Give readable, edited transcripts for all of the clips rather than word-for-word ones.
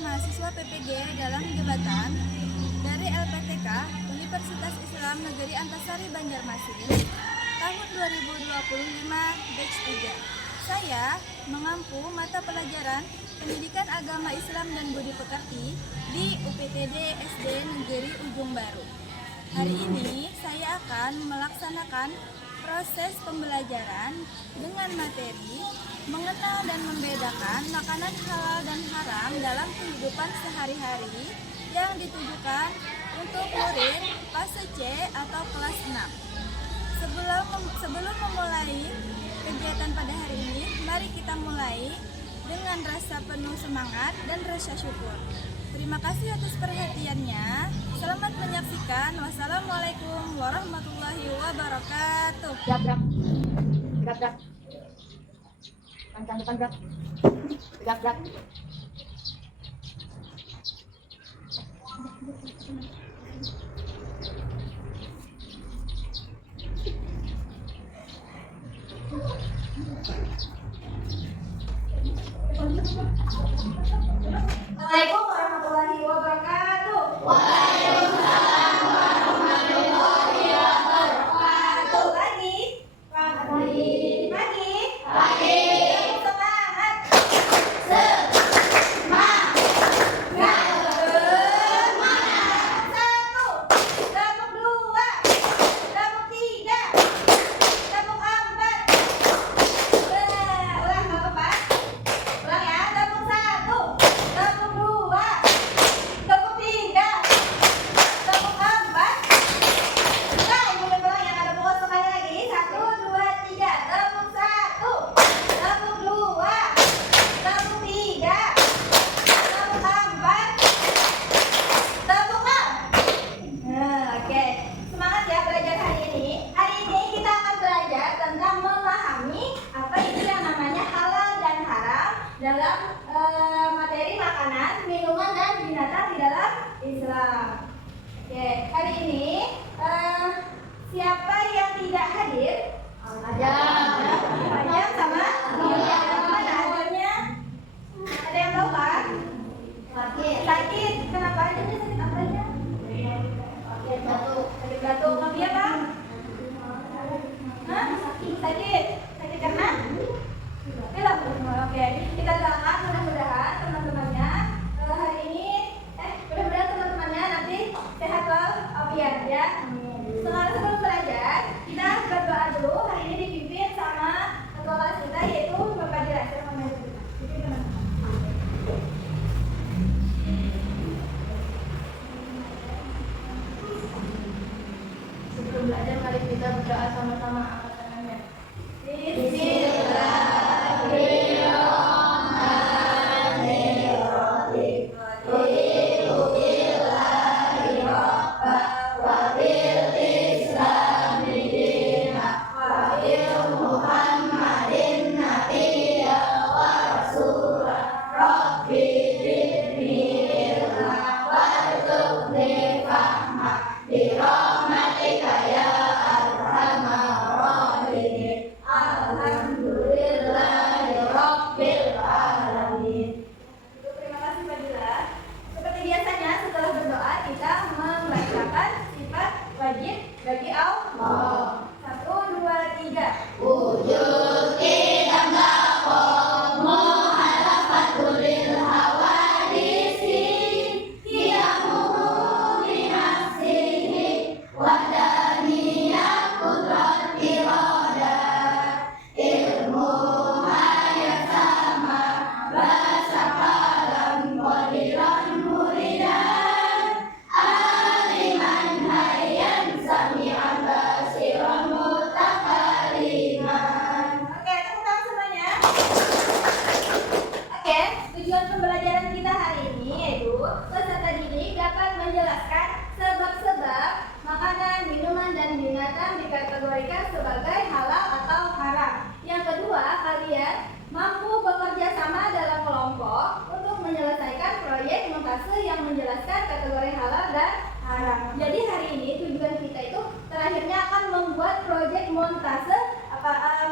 mahasiswa PPG dalam jabatan dari LPTK Universitas Islam Negeri Antasari Banjarmasin tahun 2025 batch 3. Saya mengampu mata pelajaran Pendidikan Agama Islam dan Budi Pekerti di UPTD SD Negeri Ujung Baru. Hari ini saya akan melaksanakan proses pembelajaran dengan materi mengenal dan membedakan makanan halal dan haram dalam kehidupan sehari-hari yang ditujukan untuk murid fase C atau kelas 6. Sebelum memulai kegiatan pada hari ini, mari kita mulai dengan rasa penuh semangat dan rasa syukur. Terima kasih atas perhatiannya. Selamat menyaksikan. Wassalamualaikum warahmatullahi wabarakatuh. Gerak. Kencang depan gerak. Gerak. Assalamualaikum warahmatullahi wabarakatuh. Waalaikumsalam warahmatullahi wabarakatuh. Pagi. Semangat. Satu, gabung dua, gabung tiga, gabung empat. Ulang nggak apa-apa. Ulang ya, gabung satu, gabung dua, gabung tiga, gabung empat. Nah, ibu ulang yang ada pokok sekali lagi. 1, 2, 3, gabung satu, gabung dua, gabung tiga, gabung empat, gabung enam. Oke. Semangat ya belajar hari ini. Hari ini kita akan belajar tentang memahami apa itu yang namanya halal dan haram dalam materi makanan, minuman, dan binatang di dalam Islam. Oke, hari ini siapa yang tidak hadir? Ada sama? Mana adanya? Ada yang tahu kan? Sakit. Kenapa adanya sakit apanya? Sakit batuk. Lebih apa? Hah? Sakit karena? Pilek. Oke, kita doakan mudah-mudahan teman-temannya hari ini mudah-mudahan teman-temannya nanti sehat walafiat ya. Sekarang sebelum belajar, kita berdoa dulu. Hari ini dipimpin sama ketua kelas kita yaitu Bapak Direktur Pembantu kita. Pimpin teman-teman. Sebelum belajar, mari kita berdoa sama-sama. Angkat tangannya. Terima kasih Pak Dila. Seperti biasanya setelah berdoa kita membacakan sifat wajib bagi Allah. 1, 2, 3. Wujud kita muhalafatul hawadisi qiyamuhu binafsihi wahdaniyah qudrat iradah ilmu hayat sama bahasa kalam qadiran muridan aliman hayyan sami'an basiran mutakaliman. Oke, tepuk tangan semuanya. Oke, tujuan pembelajaran kita hari ini yaitu peserta didik dapat menjelaskan sebab-sebab makanan, minuman, dan binatang dikategorikan sebagai halal atau haram. Yang kedua, kalian mampu bekerja sama dalam kelompok untuk menyelesaikan proyek montase yang menjelaskan kategori halal dan haram. Jadi hari ini tujuan kita itu terakhirnya akan membuat proyek montase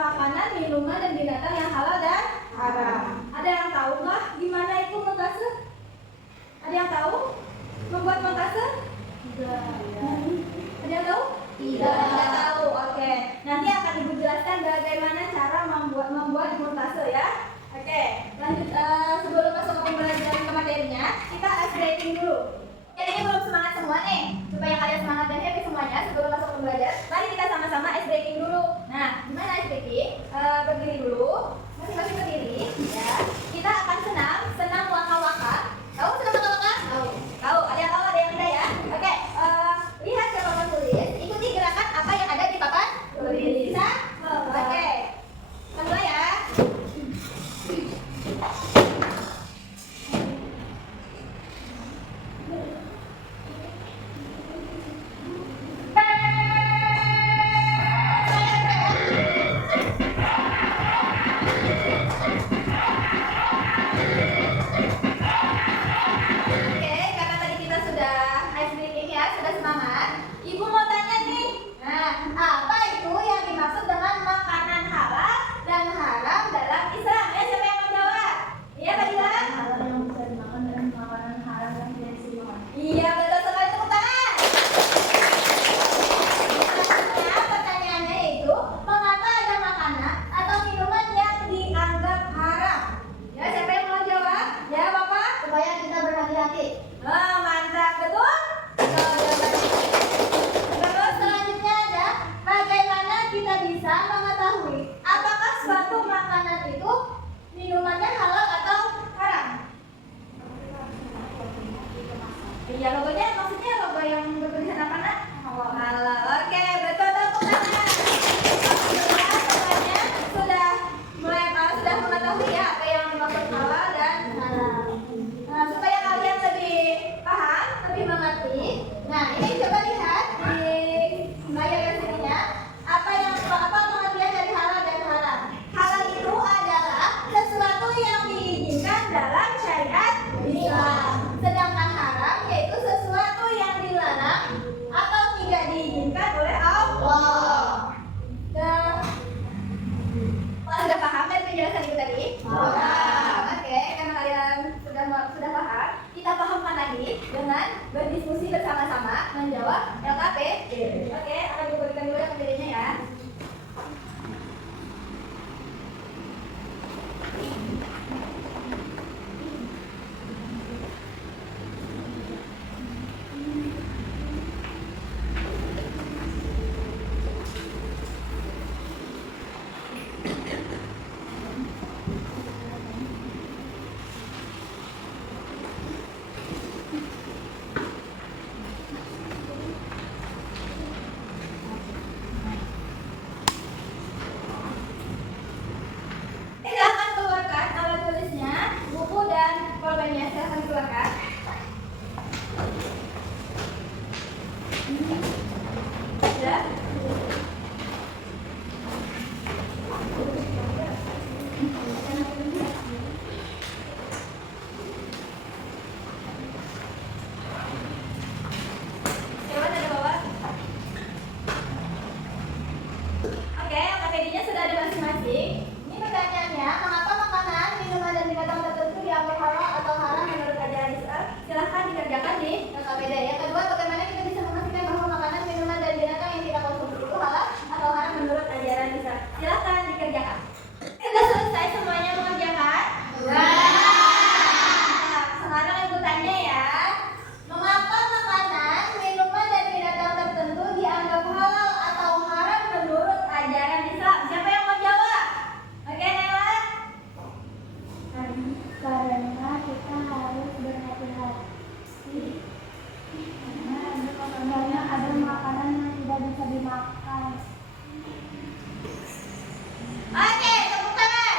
makanan, minuman, dan binatang yang halal dan haram. Ada yang tahu nggak gimana itu montase? semua nih, supaya kalian semangat dan happy semuanya sebelum masuk ke belajar. Mari kita sama-sama ice breaking dulu. Nah, gimana ice breaking? Berdiri dulu, masing-masing berdiri. Ya, kita akan senam waka-waka. Tahu senam waka-waka? Tahu. Tahu, ada yang tidak ya? Oke, lihat ke papan tulis, ikuti gerakan apa yang ada di papan tulis. Bisa? Oke. Mulai ya. Oke, karena tadi kita sudah ice breaking ya, sudah semangat. Ibu mau tanya nih. Nah, apa itu yang dimaksud dengan makanan halal dan haram dalam Islam? Ya, siapa yang mau jawab? Iya, Kak Dila? Halal yang bisa dimakan dan makanan haram yang tidak bisa dimakan. Iya, betul sekali, tepuk tangan. Selanjutnya, pertanyaannya itu, mengapa ada makanan atau minuman yang dianggap haram? Ya, siapa yang mau jawab? Ya, Bapak. Supaya kita berhati-hati. Oh, mantap, betul? Terus selanjutnya ada, bagaimana kita bisa mengetahui apakah suatu makanan itu minumannya halal atau haram? Iya, logonya maksudnya logo yang bertulisan apa, Nak? Halal. Oke, betul, tepuk tangan. Alhamdulillah, semuanya sudah mengetahui ya apa yang dimaksud halal dan haram. Nah, supaya kalian lebih paham, Lebih mengerti. Nah, ini coba lihat di layar yang sininya. Apa pengertian dari halal dan haram? halal itu adalah sesuatu yang diizinkan dalam syariat Islam. Sedangkan haram yaitu sesuatu yang dilarang atau tidak diizinkan oleh Allah. Dan Sudah paham dari penjelasan itu tadi? Oke, karena kalian sudah paham, kita pahamkan lagi dengan berdiskusi bersama-sama menjawab LKP. Oke, akan diberikan dulu yang materinya ya. Silakan keluarkan alat tulisnya, buku dan pulpennya. Silakan keluarkan. Sudah? Coba dari bawah. Oke, materinya sudah ada masing-masing. Ini pertanyaannya, mengapa makanan, minuman, dan binatang tertentu dianggap halal atau haram menurut ajaran Islam? Silahkan dikerjakan di LKPD. Yang kedua, bagaimana kita bisa memastikan bahwa makanan, minuman, dan binatang yang kita konsumsi itu halal atau haram menurut ajaran Islam? silahkan dikerjakan. Sudah selesai semuanya mengerjakan? Nah, sekarang ibu tanya ya. Mengapa makanan, minuman, dan binatang tertentu dianggap halal atau haram menurut Ajaran Islam. Siapa yang mau jawab? Oke, Nela. Karena kita harus berhati-hati. Karena ada makanan yang tidak bisa dimakan. Oke, tepuk tangan.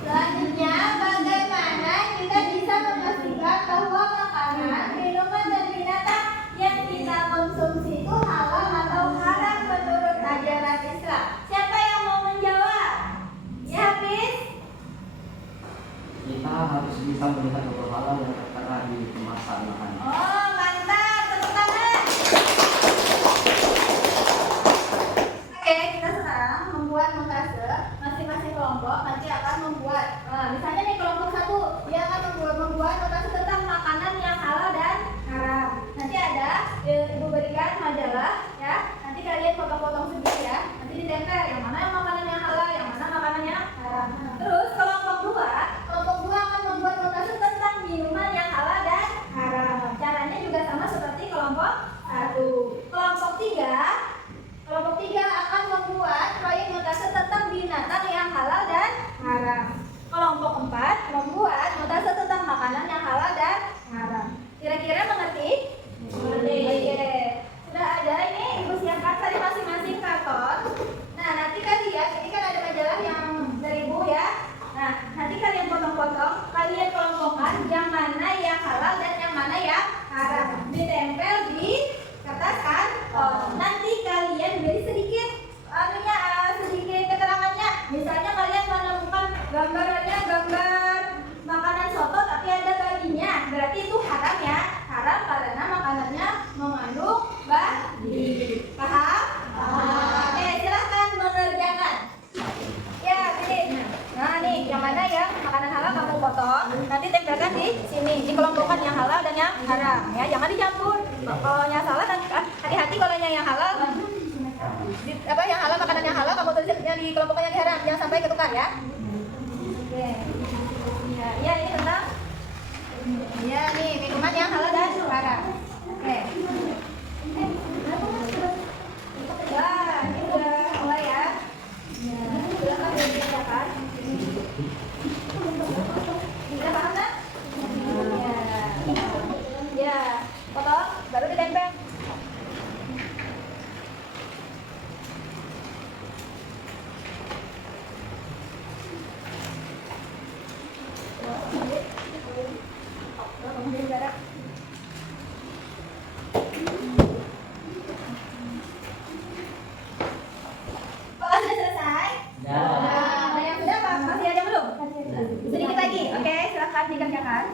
Selanjutnya, bagaimana kita bisa memastikan bahwa makanan, minuman, dan binatang yang kita konsumsi itu halal atau haram menurut ajaran Islam? Siapa yang mau menjawab? Ya, Hafiz. Kita harus bisa melihat beberapa hal yang tertera di kemasan makanan. Oh, mantap. Tepuk tangan. Oke, kita sekarang membuat montase. Masing-masing kelompok nanti akan membuat. Misalnya nih kelompok satu, dia akan membuat montase tentang makanan yang halal dan haram. Nanti ada ibu berikan majalah, ya. Nanti kalian potong-potong sendiri ya. Nanti ditempel yang mana yang makanan yang halal, yang mana makanan yang haram. Terus kelompok dua Kelompok dua akan membuat montase tentang minuman yang potong, nanti tempelkan di sini, dikelompokkan yang halal dan yang haram ya, jangan dicampur. Kalau yang salah hati-hati, kalau yang halal yang halal, makanan yang halal kamu tulis yang dikelompokkan yang haram, jangan sampai ketukar ya. Oke. Ya, ini tentang ya nih minuman yang halal dan haram. Oke. Wah, ini udah mulai ya. Silakan dikerjakan. Sudah paham kan? Ya, potong, baru ditempel. Dikerjakan.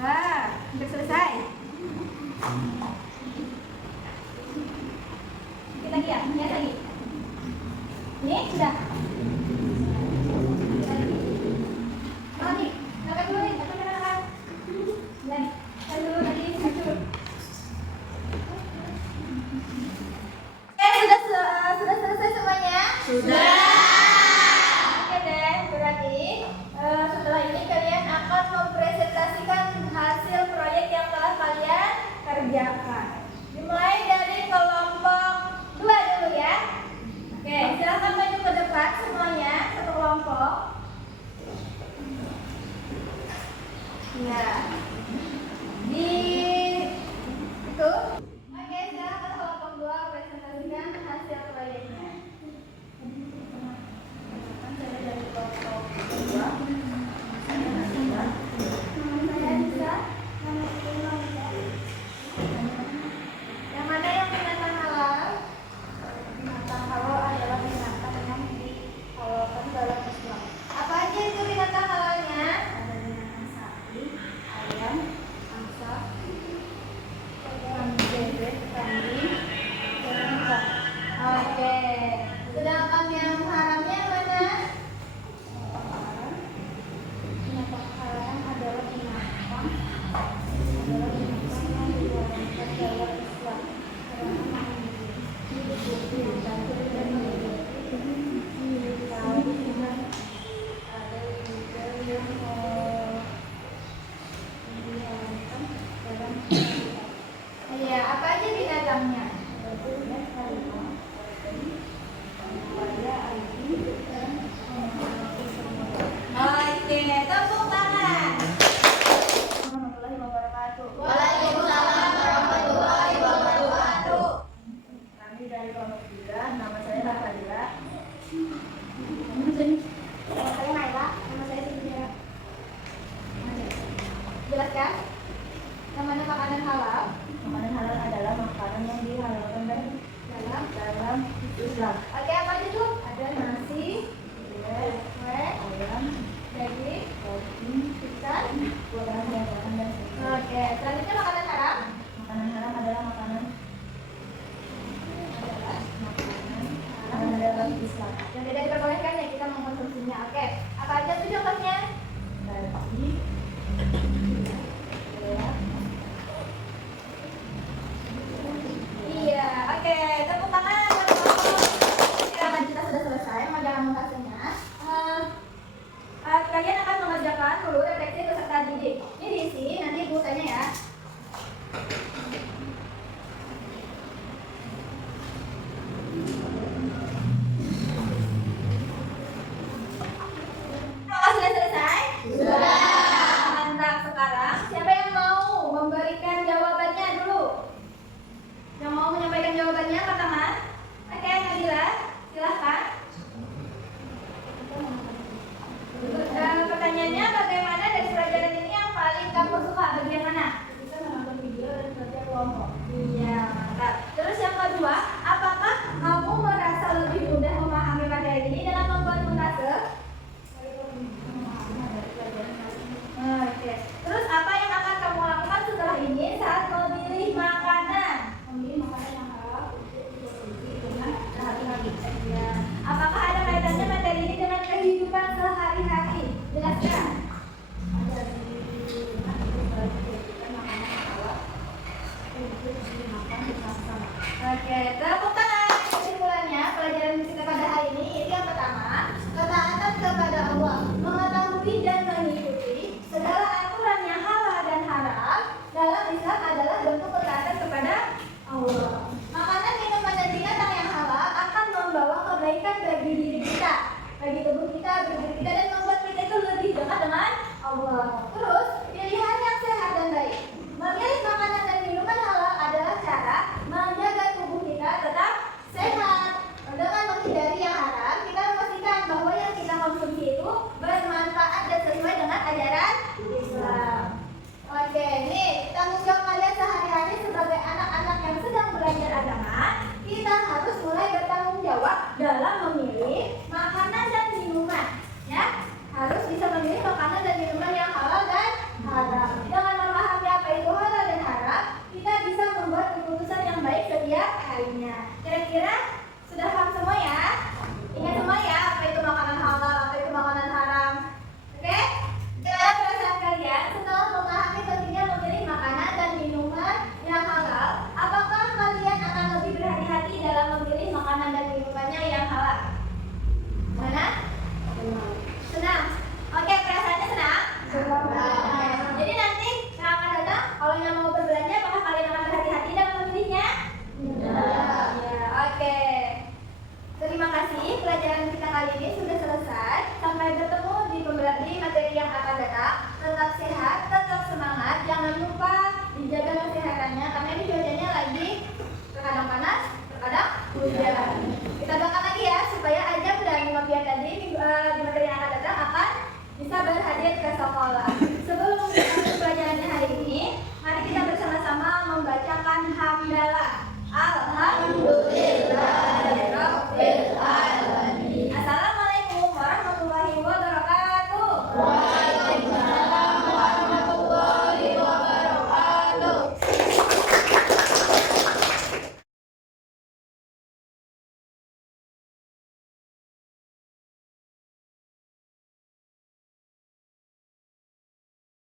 Hampir selesai. Kita lagi ya, lihat lagi. Ini sudah. Oh nih, angkat dulu nih, angkat. Dan dulu tadi hancur. Sudah selesai semuanya? Sudah. Oke deh, berarti setelah ini kalian akan mempresentasikan hasil proyek yang telah kalian kerjakan. Dimulai dari kelompok 2 dulu ya. Oke, silakan maju ke depan semuanya, satu kelompok. Ya. Di itu. Oke, silakan kelompok 2 presentasikan hasil proyeknya. Dari kelompok 2. Yang mana yang binatang halal? Binatang halal adalah binatang yang dihalalkan dalam Islam. Apa aja itu binatang halalnya? Ada binatang sapi, ayam, angsa, bebek, kambing, dan unta. Oke. Sedangkan yang haramnya mana? Binatang haram adalah binatang yang diharamkan dalam Islam karena hidup dan ada juga yang diharamkan dalam Islam. Iya, apa aja binatangnya? Oke, tepuk tangan. Warahmatullahi wabarakatuh. Waalaikumsalam warahmatullahi wabarakatuh. Kami dari kelompok 3, nama saya Fadila. Nama saya Naila, nama saya Cynthia. Jelaskan. Yang mana makanan halal? Makanan halal adalah makanan yang dihalalkan dalam Islam. Oke, apa aja tuh? Ada nasi, kue, ayam, daging, ikan, buah-buahan dan oke, selanjutnya makanan haram. Makanan haram adalah makanan dalam Islam yang tidak diperbolehkan ya kita mengkonsumsinya. Oke, apa aja tuh contohnya? Daging, iya, oke, tepuk tangan. Silakan, kita sudah selesai majalah mengkasihnya. Kalian akan mengerjakan dulu refleksi peserta didik. Ini diisi nanti pulsanya ya. Apakah sudah selesai? Sudah. Mantap, sekarang siapa yang mau memberikan jawabannya dulu? Yang mau menyampaikan jawabannya pertama? Oke, Nabila, silahkan. Pertanyaannya, bagaimana dari pelajaran ini yang paling kamu suka? Bagian mana? Kita menonton video dan belajar kelompok. Iya, mantap. Terus yang kedua, apakah kamu merasa lebih mudah memahami materi ini dengan membuat montase? Oke. Terus apa yang akan kamu lakukan setelah ini saat memilih makanan? Memilih makanan yang halal dengan hati-hati. sekolah.